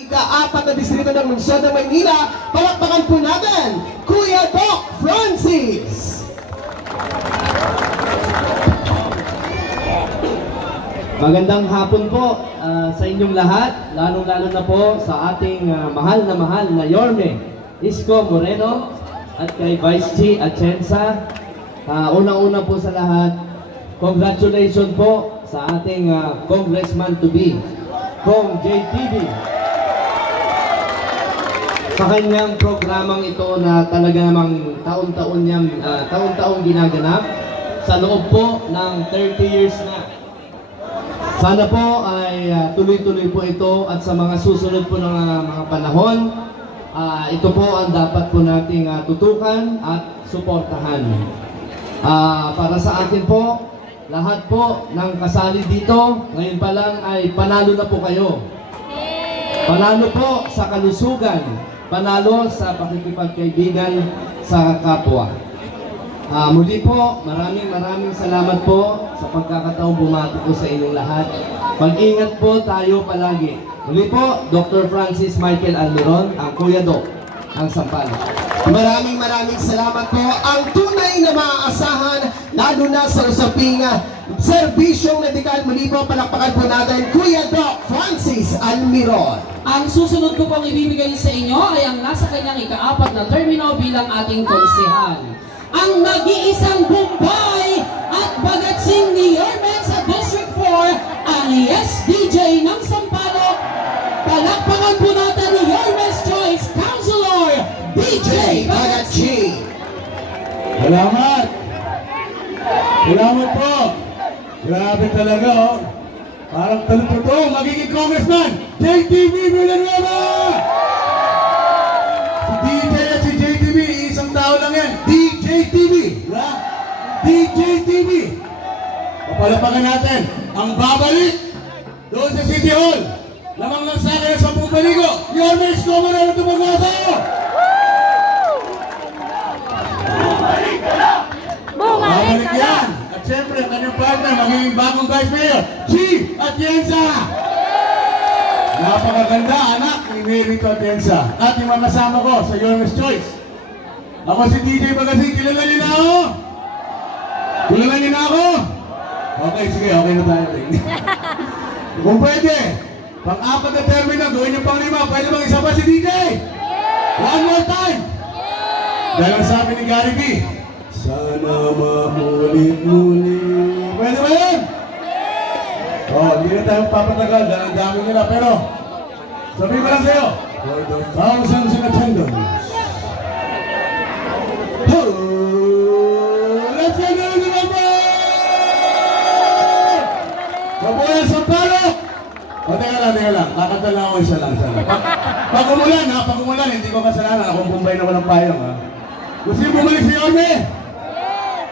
Ika-4 na distrito ng lungsod ng Maynila, palakpakan po natin, Kuya Doc Francis! Magandang hapon po sa inyong lahat, lalong-lalo na po sa ating mahal na Yorme Isko Moreno at kay Vice G. Atienza. Una-una po sa lahat, congratulations po sa ating congressman-to-be, Kong JTV. Sa kanyang programang ito na talaga namang taon-taong ginaganap sa loob po ng 30 years na. Sana po ay tuloy-tuloy po ito at sa mga susunod po ng mga panahon, ito po ang dapat po nating tutukan at suportahan. Para sa akin po, lahat po ng kasali dito, ngayon pa lang ay panalo na po kayo. Panalo po sa kalusugan, panalo sa pakikipagkaibigan sa kapwa. Muli po, maraming salamat po sa pagkakataong bumati po sa inyong lahat. Mag-ingat po tayo palagi. Muli po, Dr. Francis Michael Almiron, ang Kuya Doc, ang Sampalo. Maraming salamat po. Ang tunay na maaasahan, lalo na sa usaping serbisyong medikal. Muli po, palakpakan po natin, Kuya Doc Francis Almiron. Ang susunod ko pong ibibigay sa inyo ay ang nasa kanyang ika-4 na termino bilang ating konsehal. Ang nag-iisang Bombay at Bagatsing ni Yorme sa District 4, ang SDJ ng Sampaloc. Palakpakan po natin ni Yorme's Choice Councilor, DJ Bagatsing. Salamat! Salamat po! Grabe talaga, oh! Parang talito magiging congressman! JTV Villanueva! Si DJ at si JTV, isang tao lang yan. DJTV! Ha? DJTV! Papalapakan natin ang babalik doon sa City Hall. Lamang lang sa akin sa 10 baligo. Yorme Isko Moreno Tumagoso! Babalik yan! At siyempre, ang kanyang partner, magiging bagong Vice Mayor, G. Atienza! Napakaganda, anak ni Merito Atienza. At yung mga kasama ko sa Yorme's Choice. Ako si DJ Bagatsing, kilala niyo na ako? Kilala niyo na ako? Okay, sige, okay na tayo. Kung pwede, pang-4 na termino, gawin niyo pang 5, pwede bang isa pa si DJ? One more time! Dahil ang sabi ni Gary B, sana mamulit-mulit. Pwede ba yun? Hindi na tayo papatagal dahil ang dami nila. Pero, sabihin ko lang sa'yo, for the thousands in attendance. Let's go to the number! Mabuhay ang Sampaloc! Teka lang. Kakanta lang ako isa lang. Pag umulan, hindi ko kasalanan. Akong Bombay na walang payong, ha? Gusto yung bumalik si Yorme?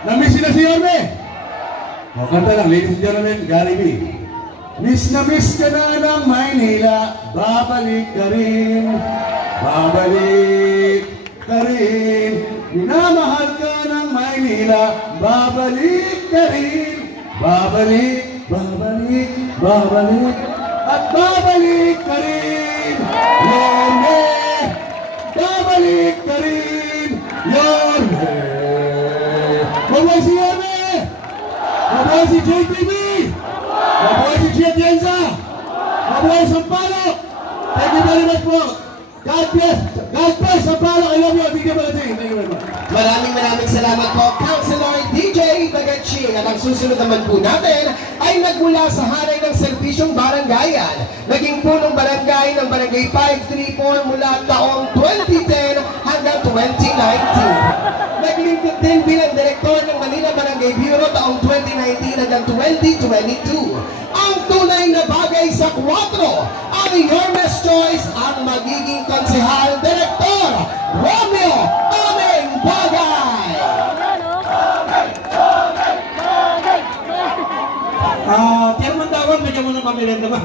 Na-miss na si Yorme? Kanta lang, ladies and gentlemen, Gary B. Miss na miss ka na ng Maynila, babalik ka rin. Babalik ka rin. Minamahal ka ng Maynila, babalik ka rin. Babalik, at babalik ka rin. Yorme, babalik ka rin. Yorme. Mabuhay si Yorme! Mabuhay si JTV! Mabuhay si G. Atienza! Mabuhay Sampaloc! Thank you very much po! God bless! God bless Sampaloc! I love you! Thank you very much! Maraming salamat po, Councilor DJ Bagatsing. At ang susunod naman po natin ay nagmula sa hanay ng serbisyong barangayan. Naging punong barangay ng Barangay 534 mula taong 2010 hanggang 2019. Naglingkod din bilang direktor ng Manila Barangay Bureau taong 2019 hanggang 2022. Ang tunay na bagay sa 4, ang Yorme's Choice, ang magiging konsehal direktor, Romeo Ameng Bagay! Kaya man tawag, bigyan mo ng pamilyan naman.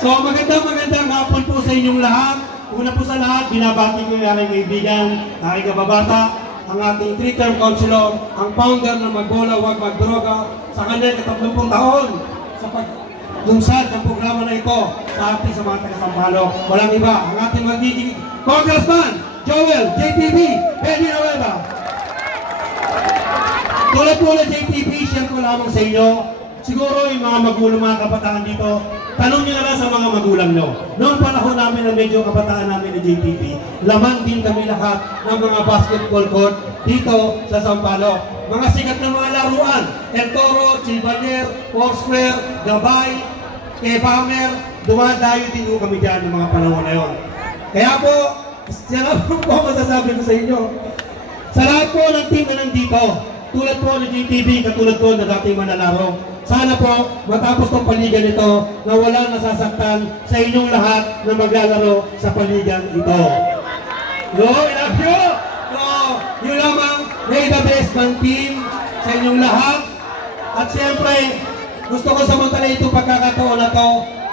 So magandang hapon po sa inyong lahat. Una po sa lahat, binabati ko yung aking kaibigan, aking kababata, ang ating 3-term councilor, ang founder ng Magbola Huwag Magdroga, sa kanyang 30 taon sa lungsad ng programa na ito sa ating sa mga taga-Sampaloc. Walang iba, ang ating magiging Congressman Joel JTV Villanueva. Tulad po na JTV, share ko lamang sa inyo. Siguro yung mga magulang, mga kabataan dito, tanong nyo na lang sa mga magulang nyo. Noong panahon namin na medyo kabataan namin ni JTV, laman din kami lahat ng mga basketball court dito sa Sampaloc. Mga sikat na mga laruan, El Toro, Chilbaner, Foursquare, Gabay, Kebamer, dumadayo din po kami dyan ng mga panahon na yun. Kaya po, yan lang po masasabi ko sa inyo. Sa lahat po ng team na nandito, tulad po ng JTV, katulad po na dating manlalaro, sana po matapos tong paligan ito na walang nasasaktan sa inyong lahat na maglalaro sa paligan ito. No, I love you! So, yun lamang, may the best ng team sa inyong lahat. At siyempre, gusto ko samantala itong pagkakataon na to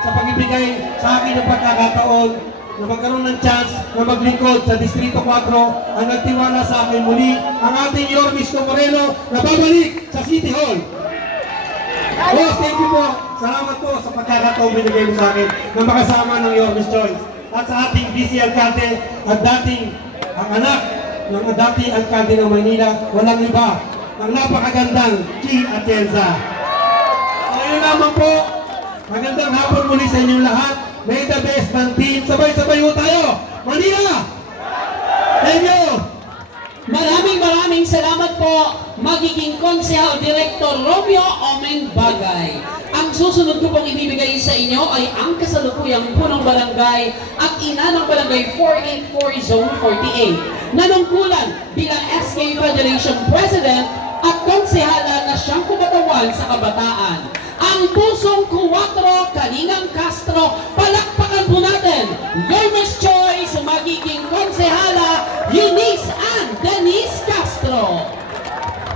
sa pag-ibigay sa akin ng pagkakataon na magkaroon ng chance na maglingkod sa Distrito 4 ang nagtiwala sa akin muli ang ating Yormis Moreno na babalik sa City Hall. Yes, thank you po. Salamat po sa pagkakataong binigay mo sa akin na makasama ng Yormis Choice. At sa ating vice alcalde at dating ang anak ng dating alcalde ng Maynila, walang iba, ang napakagandang Chi Atienza. So yun naman po, magandang hapon muli sa inyong lahat. May the best ng team. Sabay-sabay po tayo. Manila! Thank you! Maraming salamat po, magiging Konsehal Director Romeo Omeng Bagay. Ang susunod ko pong ibibigay sa inyo ay ang kasalukuyang punong barangay at ina ng barangay 484 Zone 48. Nanungkulan bilang SK Federation President at konsehala na siyang kumatawan sa kabataan. Ang pusong 4, Kalingang Castro, palakpakan po natin. Yormes Choice, magiging konsehala, Eunice Ann Denise Castro.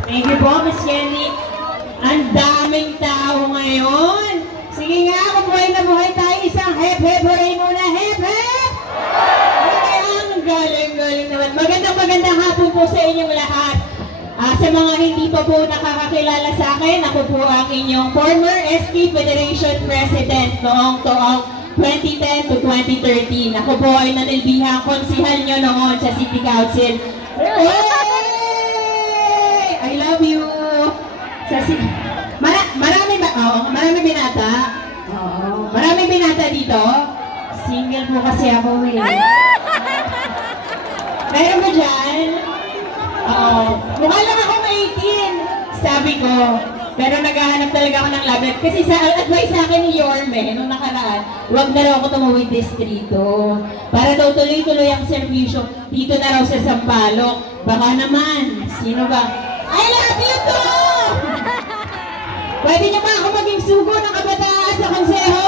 Thank you po, Miss Jenny. Ang daming tao ngayon. Sige nga, mabuhay na buhay tayo. Isang hep-hep, hooray muna, hep-hep! Okay, ang galing naman. Magandang hapon po sa inyong lahat. Sa mga hindi pa po nakakakilala sa akin, ako po ang inyong former SK Federation President noong taong 2010 to 2013. Ako po ay nanilbihang konsihal nyo noon sa City Council. Hey! I love you! Marami binata? Oo. Maraming binata dito? Single po kasi ako eh. Meron ba dyan? Oo. Mukha lang ako 18. Sabi ko. Pero naghahanap talaga ako ng love life. Kasi sa advice sa akin ni Yorme, nung nakaraan, huwag na raw ako tumawid distrito. Para daw tuloy-tuloy ang servisyo. Dito na raw sa Sampaloc. Baka naman. Sino ba? I love you too! Pwede niyo ba ako maging sugo ng kabataan sa konseho?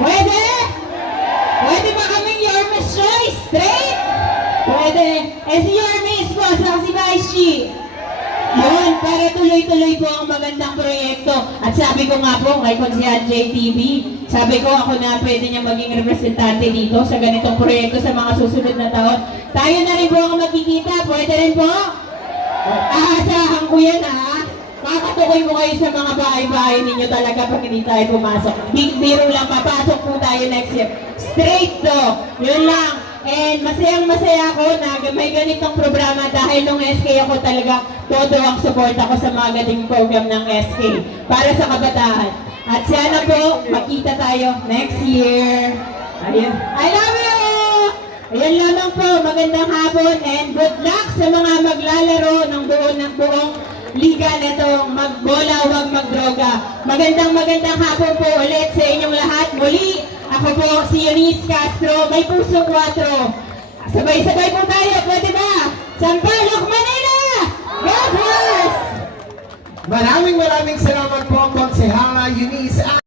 Pwede? Pwede ba kaming Yorme's Choice? Straight? Pwede. Si Yorme's po, sa si Vice Chi. Yun, para tuloy-tuloy po ang magandang proyekto. At sabi ko nga po kay Konsehal JTV, sabi ko ako na pwede niya maging representante dito sa ganitong proyekto sa mga susunod na taon. Tayo na rin po ang magkikita. Pwede rin po? Aasahan ko yan ha. Makakatukoy mo kayo sa mga bahay-bahay ninyo talaga pag hindi tayo pumasok. Big biro lang, papasok po tayo next year. Straight to. Yun lang. And masayang-masaya ako na may ganitong programa dahil nung SK ako talaga todo ang support ako sa mga ganitong program ng SK para sa kabataan. At sana po makita tayo next year. Ayun. I love you! Ayan lamang po, magandang hapon and good luck sa mga maglalaro ng buong liga na itong magbola, huwag magdroga. Magandang hapon po ulit sa inyong lahat. Muli, ako po si Eunice Castro, may pusong 4. Sabay-sabay po tayo, pwede ba? Sampaloc, Manila! God bless! Maraming salamat po, Konsehala Eunice Ann.